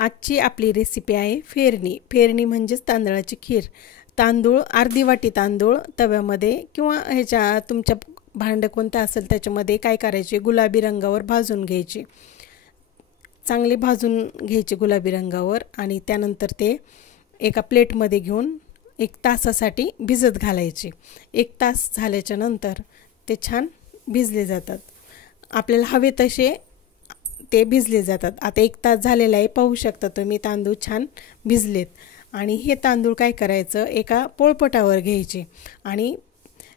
आजची आपली रेसिपी आहे फेरणी. फेरणी म्हणजेच तांदळाची खीर. तांदूळ अर्धी वाटी तांदूळ तव्यामध्ये किंवा ह्याच्या तुमच्या भांडं कोणतं असेल त्याच्यामध्ये काय करायचे, गुलाबी रंगावर भाजून घ्यायचे. चांगले भाजून घ्यायचे गुलाबी रंगावर आणि त्यानंतर ते एका प्लेटमध्ये घेऊन 1 तासासाठी भिजत घालायचे. 1 तास झाल्याच्या नंतर ते छान भिजले जातात. आपल्याला हवे तसे ते भिजले जातात. आता 1 तास झालेला आहे, पाहू शकता तुम्ही तांदूळ छान भिजलेत. आणि हे तांदूळ काय करायचं, एका पोळपाटावर घ्यायचे आणि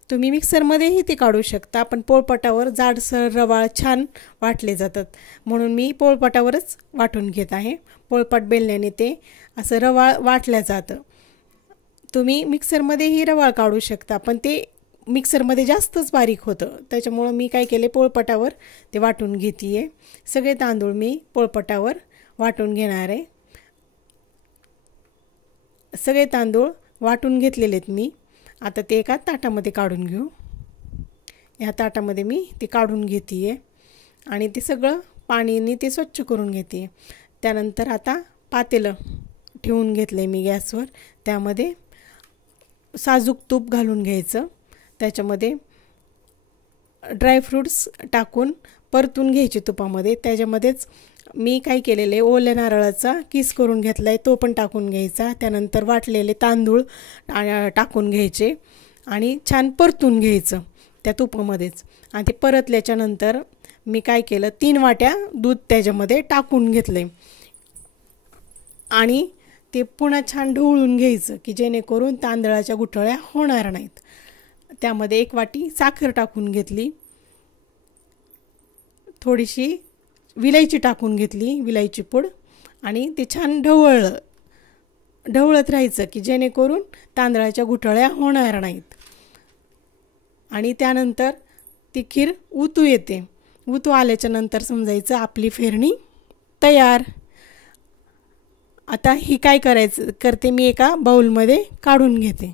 तुम्ही मिक्सरमध्येही ते काढू शकता, पण पोळपाटावर जाडसर रवाळ छान वाटले जातात म्हणून मी पोळपाटावरच वाटून घेत आहे. पोळपाट बेलण्याने ते असं रवाळ वाटलं जातं. तुम्ही मिक्सरमध्येही रवाळ काढू शकता, पण ते मिक्सरमध्ये जास्तच बारीक होतं. त्याच्यामुळं मी काय केले, पोळपाटावर ते वाटून घेते आहे. सगळे तांदूळ मी पोळपाटावर वाटून घेणार आहे. सगळे तांदूळ वाटून घेतलेले आहेत मी. आता ते एका ताटामध्ये काढून घेऊ. ह्या ताटामध्ये मी ते काढून घेते आहे आणि ते सगळं पाणीने ते स्वच्छ करून घेते. त्यानंतर आता पातेलं ठेवून घेतलं आहे मी गॅसवर. त्यामध्ये साजूक तूप घालून घ्यायचं. त्याच्यामध्ये ड्रायफ्रूट्स टाकून परतून घ्यायचे तुपामध्ये. त्याच्यामध्येच मी काय केलेले, ओल्या नारळाचा किस करून घेतला आहे, तो पण टाकून घ्यायचा. त्यानंतर वाटलेले तांदूळ टाकून घ्यायचे आणि छान परतून घ्यायचं त्या तुपामध्येच. आणि ते परतल्याच्यानंतर मी काय केलं, 3 वाट्या दूध त्याच्यामध्ये टाकून घेतलं आहे आणि ते पुन्हा छान ढवळून घ्यायचं की जेणेकरून तांदळाच्या गुठळ्या होणार नाहीत. त्यामध्ये 1 वाटी साखर टाकून घेतली, थोडीशी विलायची टाकून घेतली, विलायची पूड, आणि ते छान ढवळत राहायचं की जेणेकरून तांदळाच्या गुठळ्या होणार नाहीत. आणि त्यानंतर ती खीर उतू येते. उतू आल्याच्या नंतर समजायचं आपली फेरणी तयार. आता ही काय करते मी, एका बाउलमध्ये काढून घेते.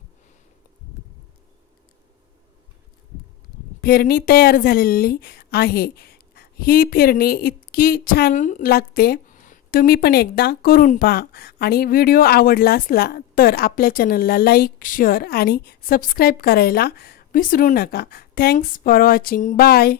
फेरणी तयार झालेली आहे. ही फेरणी इतकी छान लागते, तुम्ही पण एकदा करून पहा. आणि व्हिडिओ आवडला असला तर आपल्या चॅनलला लाईक, शेअर आणि सबस्क्राईब करायला विसरू नका. Thanks for watching. बाय.